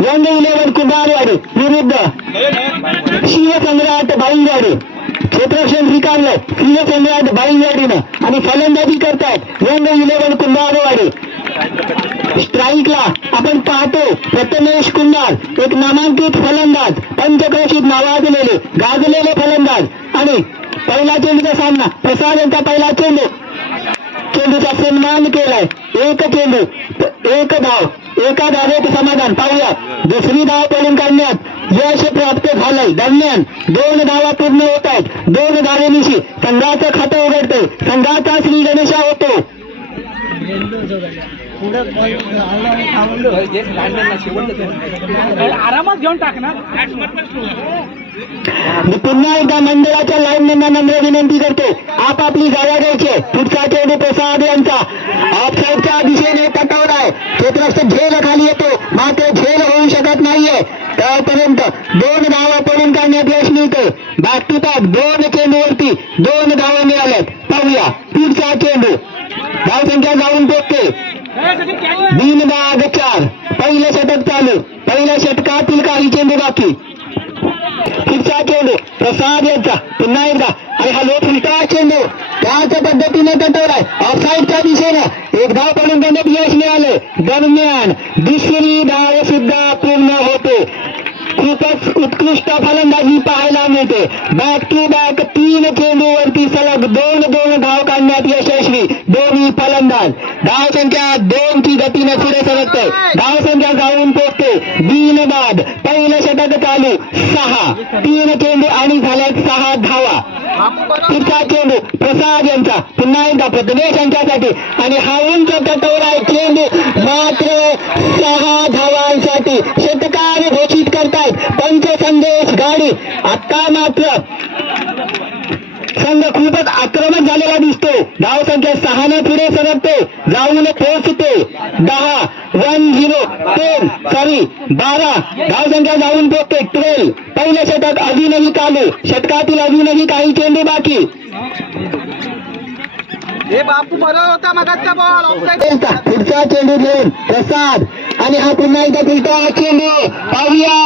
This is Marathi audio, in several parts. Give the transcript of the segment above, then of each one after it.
यंग इलेव्हन कुंभारवाडी विरुद्ध. शिवसम्राट बाईंवाडी क्षेत्ररक्षण स्वीकारलंय शिवसम्राट बाईंवाडीनं आणि फलंदाजी करतायत यंग इलेव्हन कुंभारवाडी स्ट्राईकला आपण पाहतो प्रथमेश कुंभार एक नामांकित फलंदाज पंचक्रोशीत नावाजलेले गाजलेले फलंदाज. आणि पहिला चेंडूचा सामना प्रसाद यांचा पहिला चेंडू. चेंडूचा सन्मान केलाय. एक चेंडू एक धाव. एका धावेत समाधान पाहूया दुसरी धाव पडून काढण्यात यश प्राप्त झालंय. दरम्यान दोन धावा पूर्ण होत आहेत. दोन धावेनिशी संघाचं खातं उघडतंय. संघाचा श्री गणेशा होतो. आरामात घेऊन मी पुन्हा एकदा मंडळाच्या लाईन मेंबर नम्र विनंती करतो. आपापली जागा घ्यायची पुढचा चेंडू प्रसाद यांचा. दिशेने पटवला आहे. क्षेत्रस्थ झेल खाली येतो. मात्र झेल होऊ शकत नाहीये. त्यापर्यंत दोन धावा पडून काढण्यात यश मिळते बॅक टू दोन चेंडूवरती दोन धावा मिळाल्यात. पाहूया. पुढचा चेंडू. धावसंख्या जाऊन पोचते बिनबाग चार. पहिलं षटक चालू. पहिल्या षटकातील काही चेंडू बाकी. पुढचा चेंडू प्रसाद यांचा पुन्हा एकदा. आणि हा लोक उलटा चेंडू त्याच पद्धतीने तटवलाय ऑफसाईडच्या दिशेनं एक धाव पडून करण्यात यश मिळाले. दरम्यान दुसरी धाव सुद्धा पूर्ण होते. खूपच उत्कृष्ट फलंदाजी पाहायला मिळते. बॅक टू बॅक तीन चेंडूवरती सलग दोन दोन धाव काढण्यात यशस्वी दोन्ही फलंदाज. धाव संख्या दोन ची गतीने पुढे सरकते. धाव संख्या जाऊन पोचते. बीन बाद पहिलं षटक चालू सहा. तीन चेंडू आणि झाल्यात सहा धावा. पुढचा चेंडू प्रसाद यांचा. पुन्हा एकदा प्रथमेश यांच्यासाठी. आणि हा उंच कटवलाय चेंडू मात्र सहा धावांसाठी षटकार घोषित पंच संदेश गाडी. आता मात्र संघ खूपच आक्रमक झालेला दिसतो. धाव संख्या सहाने पुढे सरकते. जाऊन पोहोचते. दहा वन झिरो टेन सॉरी बारा. धाव संख्या जाऊन पोहोचते. ट्वेल्व पहिलं षटक अजूनही चालू. षटकातील अजूनही काही चेंडू बाकी. हे बापू बरोबर होता मगाचा बॉल. पुढचा चेंडू घेऊन प्रसाद. आणि हा पुन्हा एकदा फिरतो. चेंडू. पाहूया.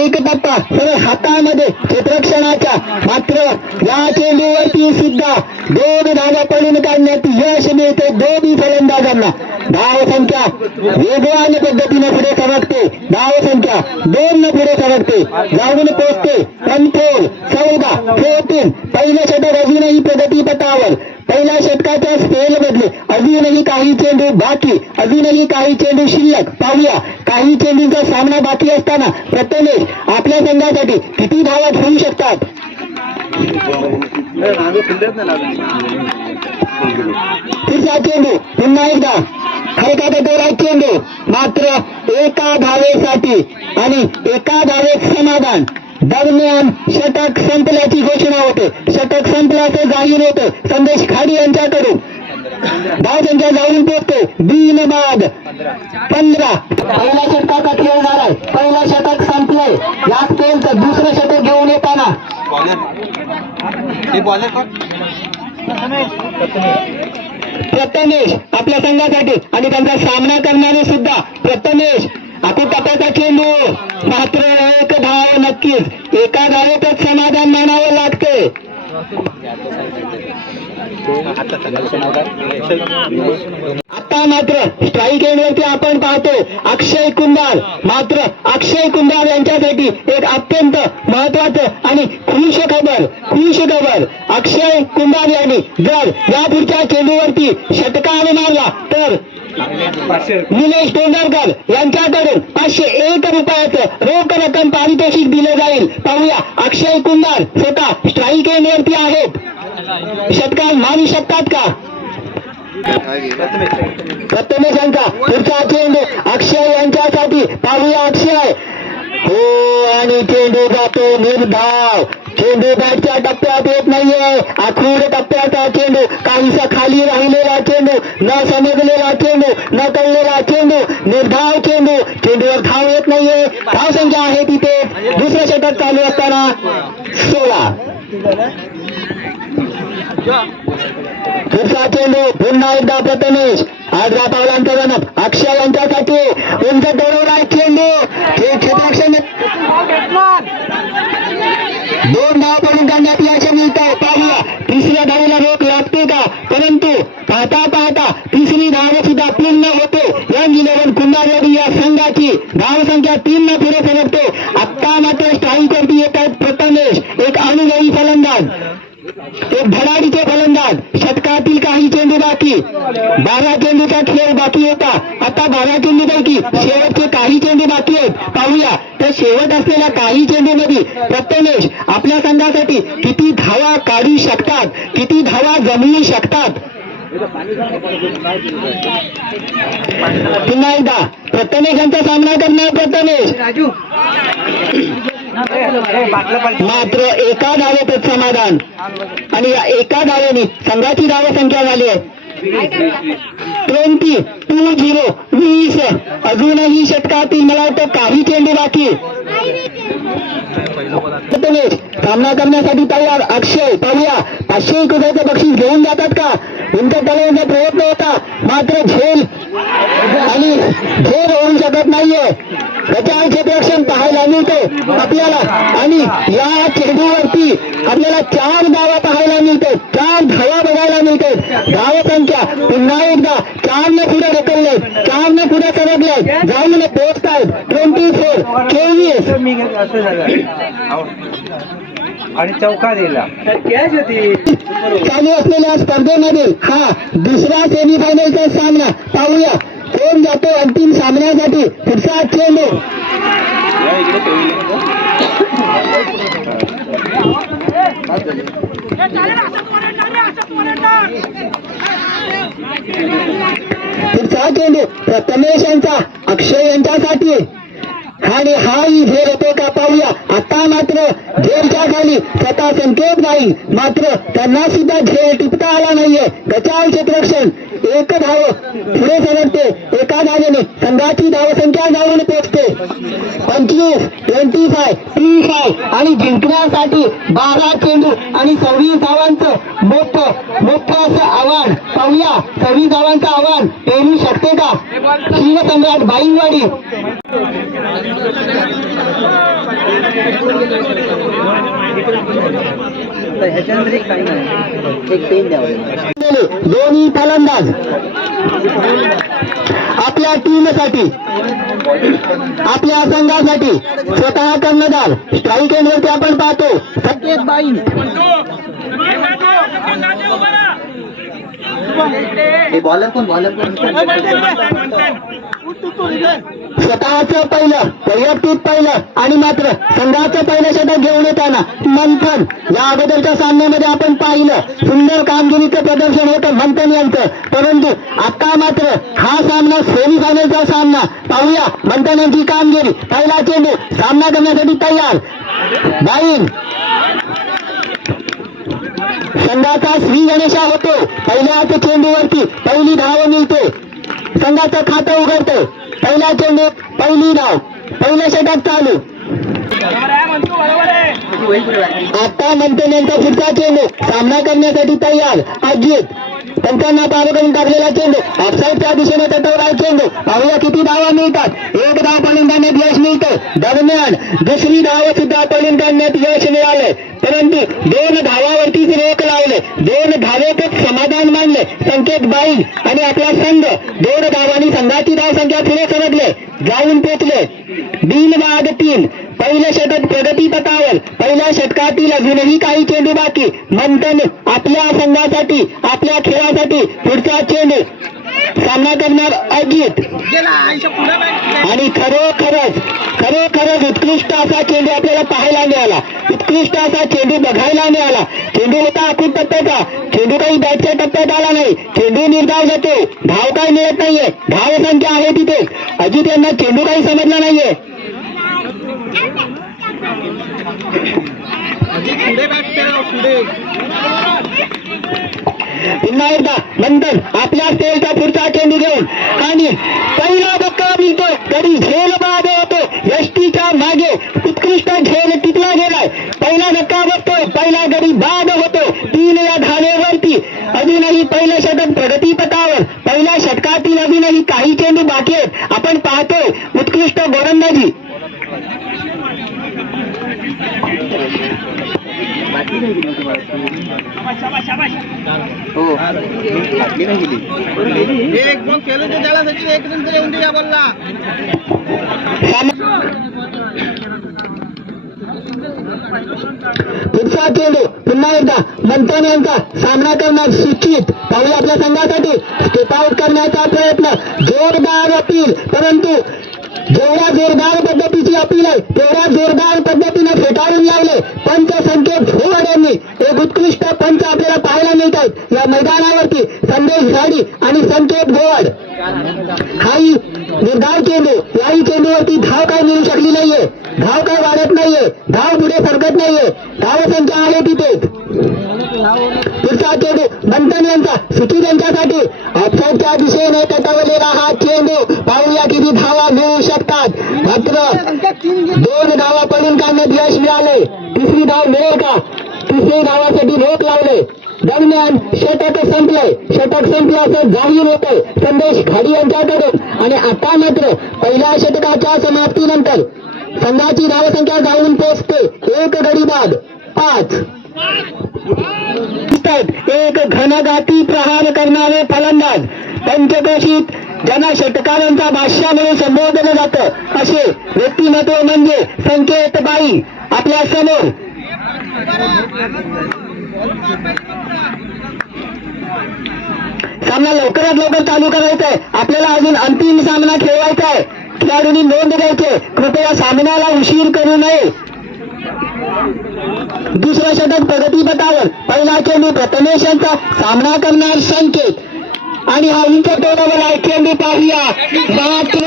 एक टप्पा. सरळ हातामध्ये क्षेत्रक्षणाच्या मात्र या चेंडूवरती सुद्धा दोन धावा पडून काढण्यात यश मिळते. दोन्ही फलंदाजांना. धाव संख्या वेगवान पद्धतीने पुढे सरकते. धाव संख्या दोन न पुढे सरकते. जाऊन पोचते. कंट्रोल चौदा फोर्टीन पहिल्या षटक अजूनही प्रगती पटावर पहिल्या षटकाच्या स्पेल बदले अजूनही काही चेंडू बाकी अजूनही काही चेंडू शिल्लक. पाहूया काही चेंडूंचा सामना बाकी असताना प्रथमेश आपल्या संघासाठी किती धावा घेऊ शकतात? पुढचा चेंडू पुन्हा एकदा. खडकाचा दोरा चेंडू? मात्र एका धावेसाठी आणि एका धावेत समाधान. दरम्यान षटक संपल्याची घोषणा होते. षटक संपल्याचं जाहीर होते. संदेश खाडी यांच्याकडून. धाव संख्या जाऊन पोहोचते. बीन बाद पंधरा. पहिल्या षटकाचा खेळ झालाय. पहिलं षटक संपलंय. या स्पेलचं दुसरं षटक घेऊन येताना. प्रथमेश. आपल्या संघासाठी. आणि त्यांचा सामना करणारे सुद्धा प्रथमेश. आपण तपासा चेंडू मात्र एक धाव नक्कीच. एका धावेतच समाधान मानावं लागते आता मात्र स्ट्राईक एंडवरती आपण पाहतो अक्षय कुंदार. मात्र अक्षय कुंदार यांच्यासाठी एक अत्यंत महत्वाचं आणि खुश खबर खुश खबर. अक्षय कुंदार यांनी जर या पुढच्या चेंडूवरती षटकार मारला तर निलेश तोंडरकर यांच्याकडून पाचशे एक रुपयाचं रोख रक्कम पारितोषिक दिलं जाईल. पाहूया अक्षय कुंदार स्वतः स्ट्राईक एंडवरती आहेत. षटकार मारू शकतात का? प्रथमेश यांचा पुढचा चेंडू अक्षय यांच्यासाठी पाहूया अक्षय. हो आणि चेंडू जातो निर्धाव. चेंडू बॅटच्या टप्प्यात येत नाहीये. आखूड टप्प्याचा चेंडू काहीसा खाली राहिलेला चेंडू न समजलेला चेंडू न कळलेला चेंडू निर्धाव चेंडू. चेंडूवर धाव येत नाहीये. धाव संख्या आहे तिथे. दुसऱ्या षटक चालू असताना सोळा. पुढचा चेंडू पुन्हा एकदा प्रथमेश आज पावलांचा जनक अक्षय यांच्यासाठी उंच दौडवला आहे चेंडू हे क्षेत्ररक्षण दोन धाव पडून काढण्यात यश मिळतं पाहूया तिसऱ्या धावेला रोख लागते का? परंतु पाहता पाहता तिसरी धाव सुद्धा पूर्ण होते. यंग इलेव्हन कुंभारवाडी या संघाची धावसंख्या तीन न पुढे सरकते. आत्ता मात्र शेवटचे काही चेंडू बाकी आहेत. पाहूया. तर शेवट असलेल्या काही चेंडू मध्ये प्रथमेश आपल्या संघासाठी किती धावा काढू शकतात? किती धावा जमवू शकतात? पुन्हा एकदा. प्रथमेश यांचा सामना करणार प्रथमेश. राजू. मात्र एका धावेतच समाधान. आणि या एका धावेने संघाची धाव संख्या झाली आहे. Twenty two zero. वीस. अजूनही षटकातील मला वाटतं काही चेंडू बाकी. सामना करण्यासाठी तयार. अक्षय पाहूया. पाचशे एक रुपयाचं बक्षीस घेऊन जातात का? उंच टळवण्याचा प्रयत्न होता मात्र झेल आणि झेल होऊ शकत नाहीये. त्याच्या क्षेत्ररक्षण पाहायला मिळते आपल्याला. आणि या चेंडूवरती आपल्याला चार धावा पाहायला मिळते चार धावा बघायला मिळते धाव संख्या पुन्हा एकदा चार पुढे ढकलले चार पुढे सरकले जाऊन पोहोचतायत. Twenty four. चोवीस आणि चौका दिला कॅच होती चालू असलेल्या स्पर्धेमध्ये हा दुसरा सेमीफायनलचा सामना पाहूया. कोण जातो अंतिम सामन्यासाठी? पुढचा चेंडू पुढचा चेंडू प्रथमेश यांचा अक्षय यांच्यासाठी. आणि हाही झेल होतो का पाहूया. आता मात्र झेलच्या स्वतः संकेत नाही मात्र त्यांना सुद्धा झेल टिपता आला नाहीये. गचाव क्षेत्ररक्षण एक धाव. पुढे सरकते. एका धावेने संघाची धावसंख्या जाऊन पोहोचते पंचवीस ट्वेंटी फाय टी फाय आणि जिंकण्यासाठी बारा चेंडू आणि सव्वीस धावांचं मोठं मोठं असं आव्हान. पाहूया सव्वीस धावांचं आव्हान पेरू शकते का? शिवसम्राट बाईंवाडी ह्याच्यानंतर एक काही नाही. एक पेन द्यावं दोन्ही फलंदाज. आपल्या टीमसाठी आपल्या संघासाठी स्वतः कर्णधार स्ट्राईक एंडवरती आपण पाहतो. संकेत बाई. हे बॉलर कोण? बॉलर कोण? स्वतःचं पहिलं वैयक्तिक पहिलं आणि मात्र संघाचं पहिलं षटक घेऊन येताना मंथन. या अगोदरच्या सामन्यामध्ये आपण पाहिलं सुंदर कामगिरीचं प्रदर्शन होतं मंथन यांचं. परंतु आता मात्र हा सामना सेमीफायनलचा सामना. पाहूया मंथन यांची कामगिरी. पहिला चेंडू सामना करण्यासाठी तयार. बाईन. संघाचा श्री गणेशा होतो. पहिल्या चेंडूवरती पहिली धाव मिळते. संघाचं खातं उघडतो पहिला चेंडू पहिली धाव. पहिल्या षटक चालू. आता मंथन यांचा पुढचा चेंडू. सामना करण्यासाठी तयार. अजित. पंचांना पार करून टाकलेला चेंडू. ऑफसाईडच्या दिशेने तटवला चेंडू. पाहूया किती धावा मिळतात. एक धाव पडून यश मिळतं. दरम्यान दुसरी धाव सुद्धा पडून यश मिळाले परंतु दोन धावावरतीच रोख लावले दोन धावेतच समाधान मानले. संकेत बाई आणि आपला संघ दोन धावांनी संघाची धाव संख्या पुढे सरकले जाऊन पोचले. बिन तीन पहिलं षटक प्रगती पथावर पहिल्या षटकातील अजूनही काही चेंडू बाकी. मंथन आपल्या संघासाठी आपल्या खेळासाठी पुढचा चेंडू. सामना करणार अजित. आणि खरोखरच खरोखरच उत्कृष्ट असा चेंडू आपल्याला पाहायला मिळाला. उत्कृष्ट असा चेंडू बघायला मिळाला. चेंडू होता आखूड टप्प्याचा. चेंडू काही बॅटच्या टप्प्यात आला नाही. चेंडू निर्धाव जातो. धाव काय मिळत नाहीये. धाव संख्या आहे तिथे. अजित यांना चेंडू काही समजला नाहीये. पुन्हा एकदा. नंतर आपल्या स्टेलचा पुढचा चेंडू घेऊन. आणि पहिला धक्का मिळतो तरी झेल बाद होतो. यष्टीच्या मागे उत्कृष्ट झेल टिकला गेलाय पहिला धक्का बसतोय पहिला गडी बाद होतो तीन या धावेवर आणि पहिलं षटक प्रगतीपथावर पहिल्या षटकातील अजूनही काही चेंडू बाकी आहेत आपण पाहतोय उत्कृष्ट गोलंदाजी बाकी नाही गेली तुम्हाला हो बाकी नाही गेली एक बॉल केलं तर त्याला सचिन एक रन तरी येऊन दे या बॉलला उत्साह चेंडू पुन्हा एकदा मंथन यांचा सामना करणार सूचित. पाहूया आपल्या संघासाठी. स्टेप आउट करण्याचा प्रयत्न. जोरदार अपील. परंतु जेवढ्या जोरदार पद्धतीची अपील आहे तेवढ्या जोरदार पद्धतीने फेटाळून लावले. पंच संकेत फोड यांनी एक उत्कृष्ट पंच आपल्याला पाहायला मिळत आहेत. या मैदानावरती संदेश झाडी आणि संकेत गोवड हाही निर्धार चेंडू याही चेंडूवरती धाव काय मिळू शकली नाहीये धाव काय वाढत नाहीये धाव पुढे सरकत नाहीये धाव संख्या आहे तिथेच पुढचा चेंडू मंथन यांचा सुखी यांच्यासाठी ऑफसाईडच्या दिशेने कटवलेला हा चेंडू पाहूया किती धावा मिळू शकतात. मात्र दोन धावा पडून काढण्यात यश मिळाले तिसरी धाव मिळेल का? तिसरी धावासाठी रोख लावले दरम्यान षटक संपलंय. षटक संपलं असं जाहीर होते संदेश खाडी यांच्याकडून. आणि आता मात्र पहिल्या षटकाच्या समाप्तीनंतर संघाची धावसंख्या जाऊन पोचते. एक गडी बाद पाच एक घनघाती प्रहार करणारे फलंदाज. पंचकोशीत ज्यांना षटकारांचा भाष्या म्हणून संबोधलं जातं. असे व्यक्तिमत्व म्हणजे संकेत बाई आपल्यासमोर. सामना लवकरात लवकर चालू करायचा आहे आपल्याला अजून अंतिम सामना खेळवायचा आहे. खेळाडूंनी नोंद घ्यायचे कृपया सामन्याला उशीर करू नये. दुसरं षटक प्रगतीपथावर पहिला चेंडू प्रथमेश यांचा सामना करणार संकेत. आणि हा उंच टोकावर आहे. चेंडू पाहूया. मात्र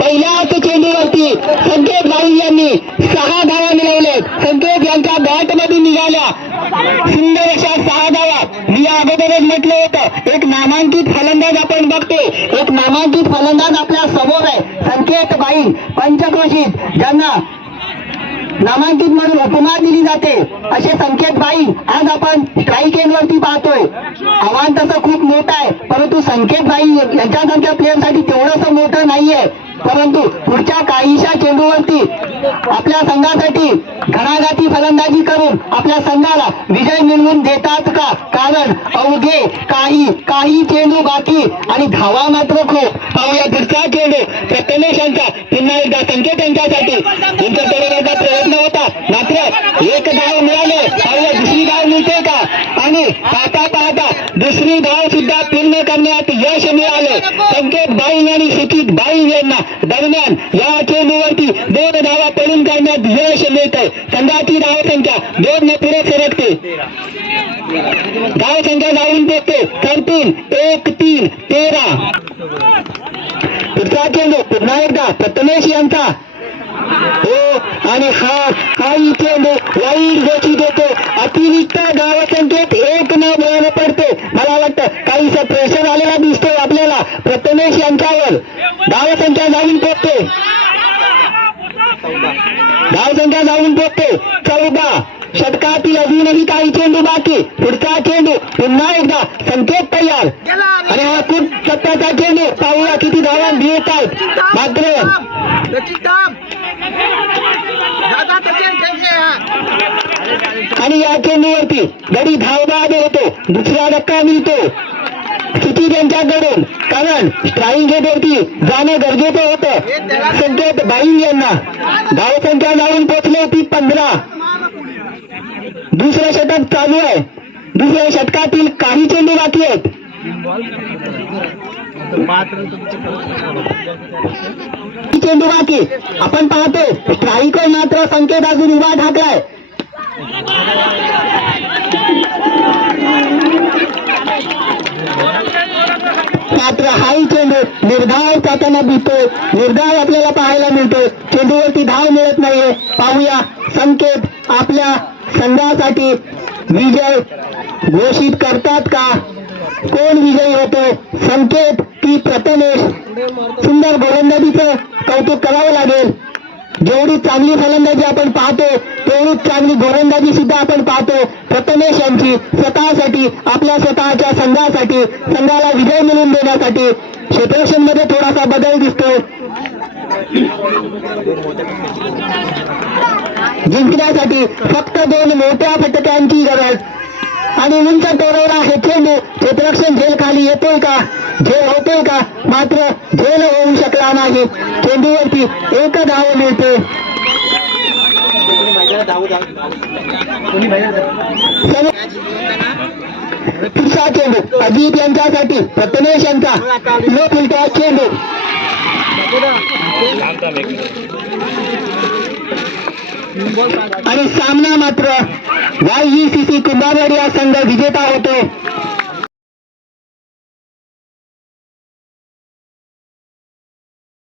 पहिल्याच चेंडूवरती संकेत भाई यांनी सहा धावा मिळवले संकेत यांच्या बॅट मधून निघाल्या. सुंदर अशा सहा धावा मी अगोदरच म्हटलं होतं एक नामांकित फलंदाज आपण बघतो. एक नामांकित फलंदाज आपल्यासमोर आहे. संकेत बाई पंचक्रोशीत ज्यांना नामांकित म्हणून उपमा दिली जाते असे संकेत बाई आज आपण स्ट्राईक एंड वरती पाहतोय. आव्हान तसं खूप मोठं आहे परंतु संकेत बाई यांच्यासारख्या प्लेअरसाठी तेवढंसं मोठं नाहीये. परंतु पुढच्या काहीशा चेंडूवरती आपल्या संघासाठी घणाघाती फलंदाजी करून आपल्या संघाला विजय मिळवून देतात का? कारण अवघे काही काही चेंडू बाकी आणि धावा मात्र खूप. पाहूया पुढचा चेंडू. प्रथमेश यांचा पुन्हा एकदा संकेत त्यांच्यासाठी त्यांच्या प्रयत्न होता. मात्र एक धाव मिळाले. पाहूया दुसरी धाव मिळते का? आणि पाहता पाहता दुसरी धाव सुद्धा पूर्ण करण्यात यश मिळालं. संकेत बाई आणि सुचित बाई यांना दरम्यान या चेंडूवरती दोन धावा पडून काढण्यात यश मिळते संघाची धाव संख्या दोन न पुढे सरकते. धाव संख्या जाऊन पोचते थर्टीन एक तीन तेरा. पुढचा चेंडू पुन्हा एकदा प्रथमेश यांचा. हो आणि हा हा इथे वाईट घोषित देतो. अतिरिक्त गावसंख्येत एक न बळानं पडते. मला वाटतं काहीसा प्रेशर आलेला दिसतोय आपल्याला. प्रथमेश यांच्यावर. गावसंख्या जाऊन पोचते. गावसंख्या जाऊन पोचते. चौदा. षटकातील अजूनही काही चेंडू बाकी. पुढचा चेंडू पुन्हा एकदा संकेत तयार. आणि हा खूप सत्याचा चेंडू? पाहूया किती धावा मिळत आहेत मात्र आणि या चेंडूवरती गडी धावबाद होतो. दुसरा धक्का मिळतो. किती त्यांच्याकडून. कारण स्ट्राईक गेटवरती जाणं गरजेचं होतं. संकेत बाई यांना धावसंख्या जाऊन पोचले होती पंधरा. दुसरं षटक चालू आहे. दुसऱ्या षटकातील काही चेंडू बाकी आहेत. चेंडू बाकी. आपण पाहतो स्ट्राईकर मात्र संकेत अजून उभा ठाकलाय. मात्र हाही चेंडू निर्धाव जाताना दिसतो निर्धाव आपल्याला पाहायला मिळतो चेंडूवरती धाव मिळत नाहीये. पाहूया संकेत आपल्या संघासाठी विजय घोषित करतात का? कोण विजयी होतो? संकेत की प्रथमेश? सुंदर गोलंदाजीचं कौतुक करावं लागेल. जेवढी चांगली फलंदाजी आपण पाहतो तेवढीच चांगली गोलंदाजी सुद्धा आपण पाहतो. प्रथमेश यांची स्वतःसाठी आपल्या स्वतःच्या संघासाठी संघाला विजय मिळवून देण्यासाठी क्षेत्ररक्षणमध्ये थोडासा बदल दिसतोय. जिंकण्यासाठी फक्त दोन मोठ्या फटक्यांची गरज. आणि उंच टोरवला हे चेंडू क्षेत्ररक्षण झेल खाली येतोय का? झेल होतोय का? मात्र झेल होऊ शकला नाही. चेंडूवरती एक धाव मिळते. सम- पुढचा चेंडू अजित यांच्यासाठी प्रथमेश यांचा नो फिल्टर चेंडू आणि सामना मात्र वाय सी सी कुंभारवाडी हा संघ विजेता होतो.